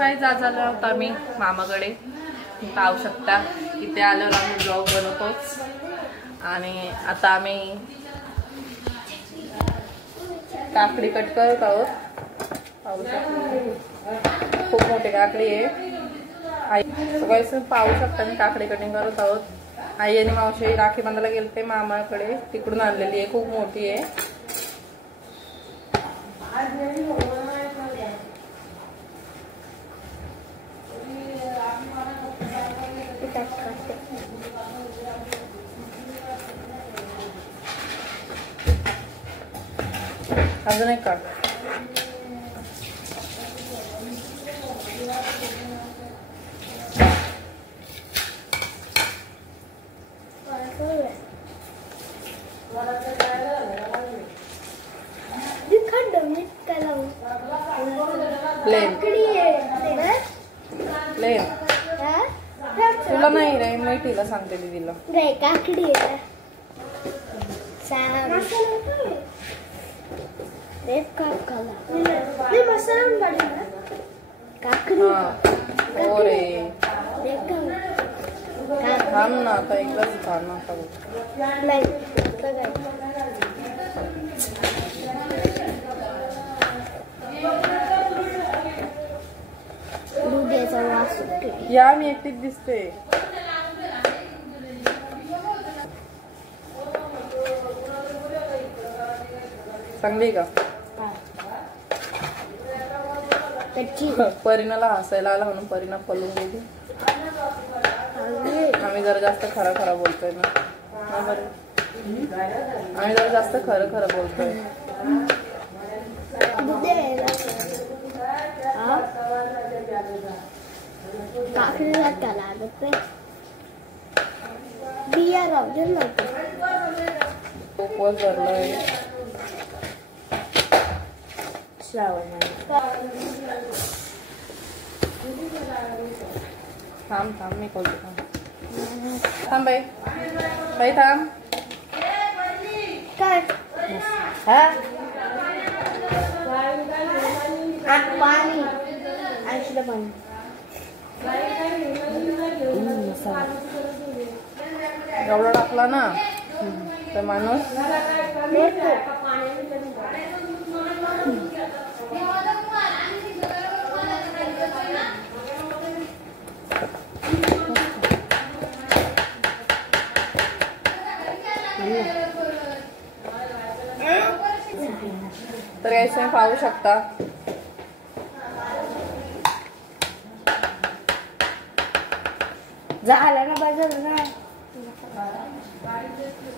Guys आज आलो आहोत आम्ही मामाकडे. पाहू शकता इथे आल्यावर आम्ही ब्लॉग बनवतोच. आणि आता आम्ही काकडी कट करत आहोत. पाहू शकता खूप मोठी काकडी आहे. आई सगळं पाहू शकता मी काकडी कटिंग करत आहोत. आई आणि मावशी राखी बांधायला गेलते मामाकडे, तिकडून आणलेली आहे, खूप मोठी आहे. अजून एक काढ. प्लेन तुला नाही रे, मैत्रीला सांगते दीदीला. काकडी हो रे थांब ना आता एकदाच थांब ना आता. या मी एकटीच दिसते. चांगली का? परीनाला हसायला आला म्हणून परीना पळून गेली. आम्ही जरा जास्त खरं खरं बोलतोय ना. आम्ही जरा जास्त खरं खरं बोलतोय. उपवास धरलाय श्रावण. थांब थांब मी बोलते. थांब बाई बाई थांब. काय पाणी आईला पाणी एवढा टाकला ना तर माणूस. तर याचं पाहू शकता झालं ना बाजार ना.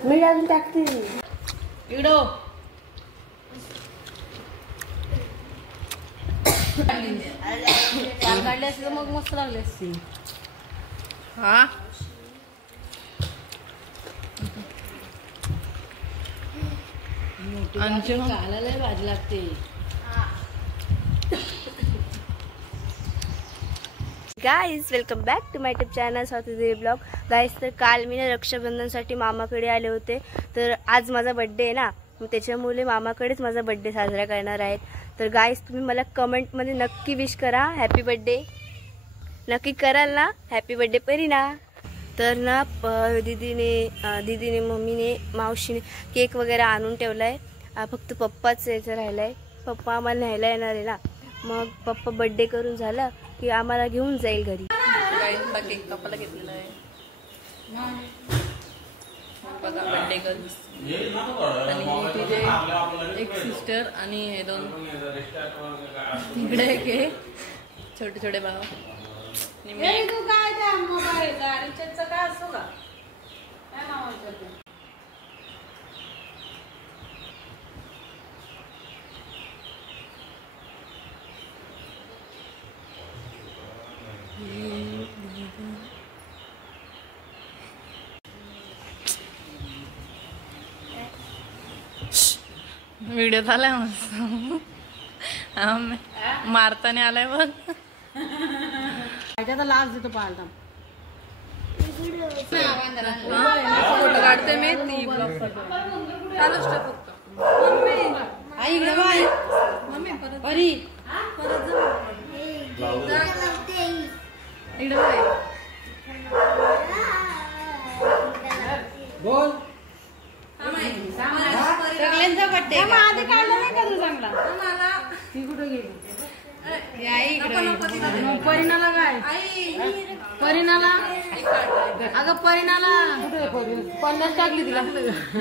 मी अजून टाकते इडो काढले असते मग मस्त लागले असते. हा घालायला भाजी लागते. Guys welcome back to my YouTube channel Swati blog. Guys तर काल मी ना रक्षाबंधनसाठी मामाकडे आले होते. तर आज माझा बड्डे आहे ना, मग त्याच्यामुळे मामाकडेच माझा बड्डे साजरा करणार आहेत. तर गाईज तुम्ही मला कमेंटमध्ये नक्की विश करा हॅपी बड्डे. नक्की कराल ना? Happy birthday Parina. तर ना दीदीने मम्मीने मावशीने केक वगैरे आणून ठेवला आहे. फक्त पप्पाच यायचं राहिलं आहे. पप्पा आम्हाला न्यायला येणार आहे ना, मग पप्पा बड्डे करून झाला की आम्हाला घेऊन जाईल घरी. केक कापायला घेतलेला आहे बघा. बड्डे गर्ल आणि तिचे एक सिस्टर आणि हे दोन तिकडे एक आहे छोटे छोटे भाव. काय असतो का व्हिडिओ झालाय मस्त. मारताने आलाय बघ. लाच देतो पाळता. फोटो काढते मी ती ब्लॉग चालूच फक्त. आई इकडे बाय मम्मी परत परिणाला काय परिणाला अगं परिणाला 50 टाकली तिला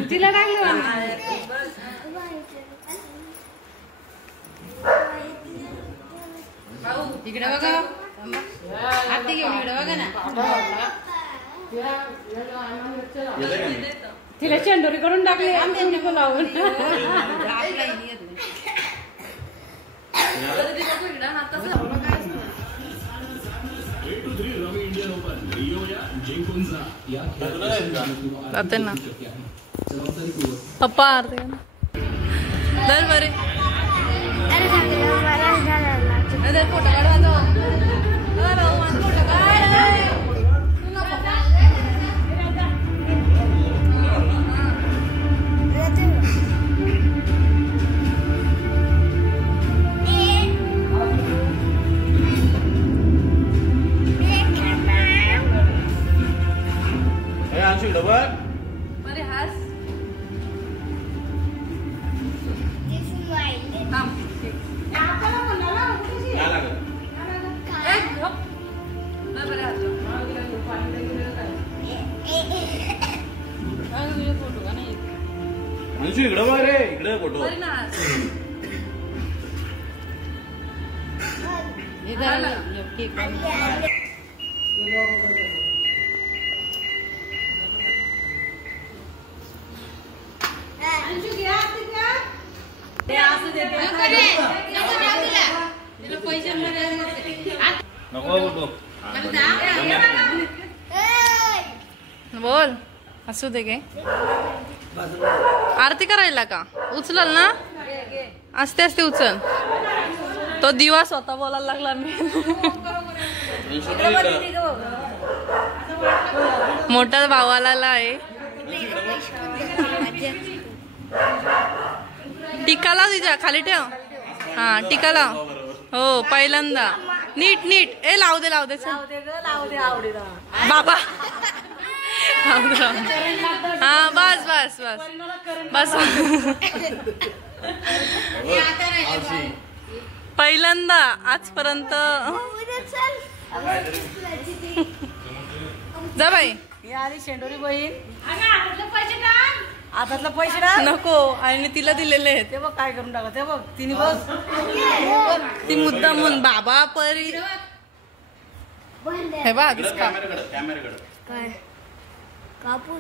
तिला टाकली इकडे बघा आरती घेऊन इकडे बघा ना तिला चेंडोरी करून टाकली आमच्या लावून जाते ना पप्पा आरते दर बरे फोटो काढवा फोटो काढ बरे हास इकडं बघ रे इकडे फोटो बोल असू दे गे आरती करायला का उचलल ना असते असते उचल तो दिवा स्वतः बोलायला लागला मी मोठा भावाला आहे टीका लाव तिच्या खाली ठेव हा टीका लाव हो पहिल्यांदा नीट नीट ए लावू दे बाबा हा बस बस बस बस पहिल्यांदा आजपर्यंत जा बाई शेंडोरी बहीण हातातलं पैसे नको आणि तिला दिलेले आहेत ते बघ काय करून टाका ते बघ तिने बघ ती मुद्दा म्हणून बाबा परी हे बघ काय कापू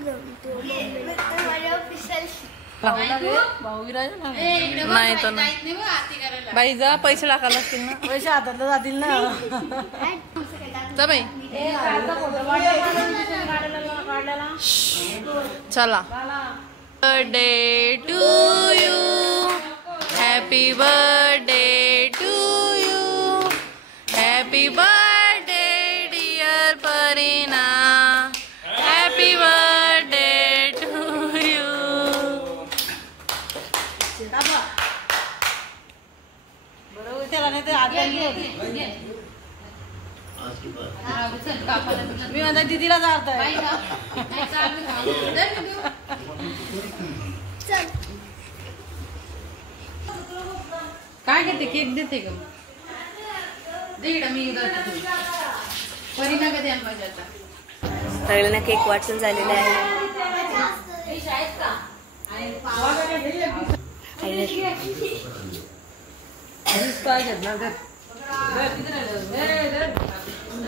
नाही तर नाही बाई जा पैसे टाकायला लागतील ना पैसे हातातलं जातील ना जा बाई चला birthday to you happy birthday to you happy birthday dear Parina happy birthday to you बरोबर त्याला नाही तर आधी मी म्हणता दीदीला जाताय काय घेते केक देते का मी परिणा कधी आणला सगळ्यांना केक वाटून झालेला आहे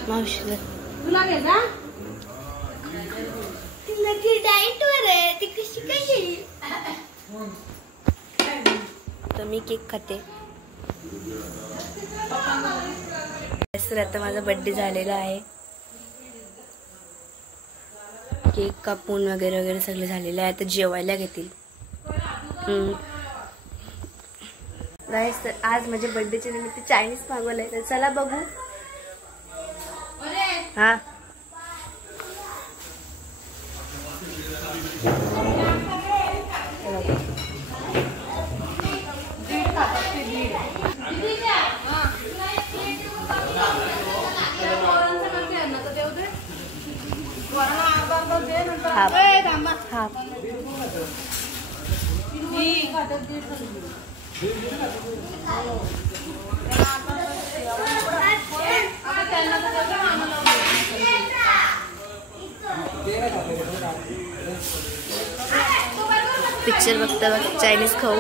मावशी तुला घे जा तर मी केक खाते तर आता माझा बर्थडे झालेला आहे केक कापून वगैरे वगैरे सगळे झालेले आहे आता जेवायला घेतील गाईस तर आज माझ्या बर्थडेच्या निमित्त चायनीज मागवलंय तर चला बघू हा पिक्चर बघता बघता चायनीज खाऊ.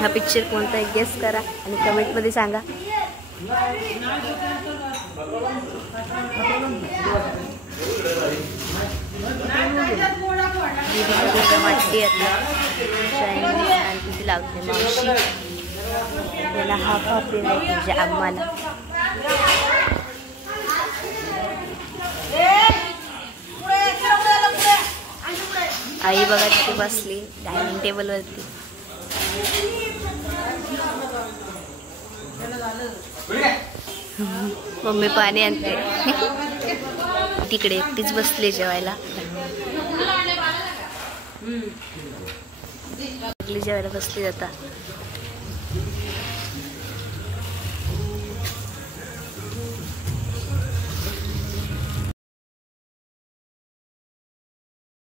हा पिक्चर कोणता आहे गेस करा आणि कमेंटमध्ये सांगा. वाटते आता चायनीज आणि तिथे लावते मावशी त्याला हाफ हाफ देणार म्हणजे आम्हाला. आई बघा तिथे बसली डायनिंग टेबलवरती. मम्मी पाणी आणते. तिकडे एकटीच बसली जेवायला. जेवायला बसली आता.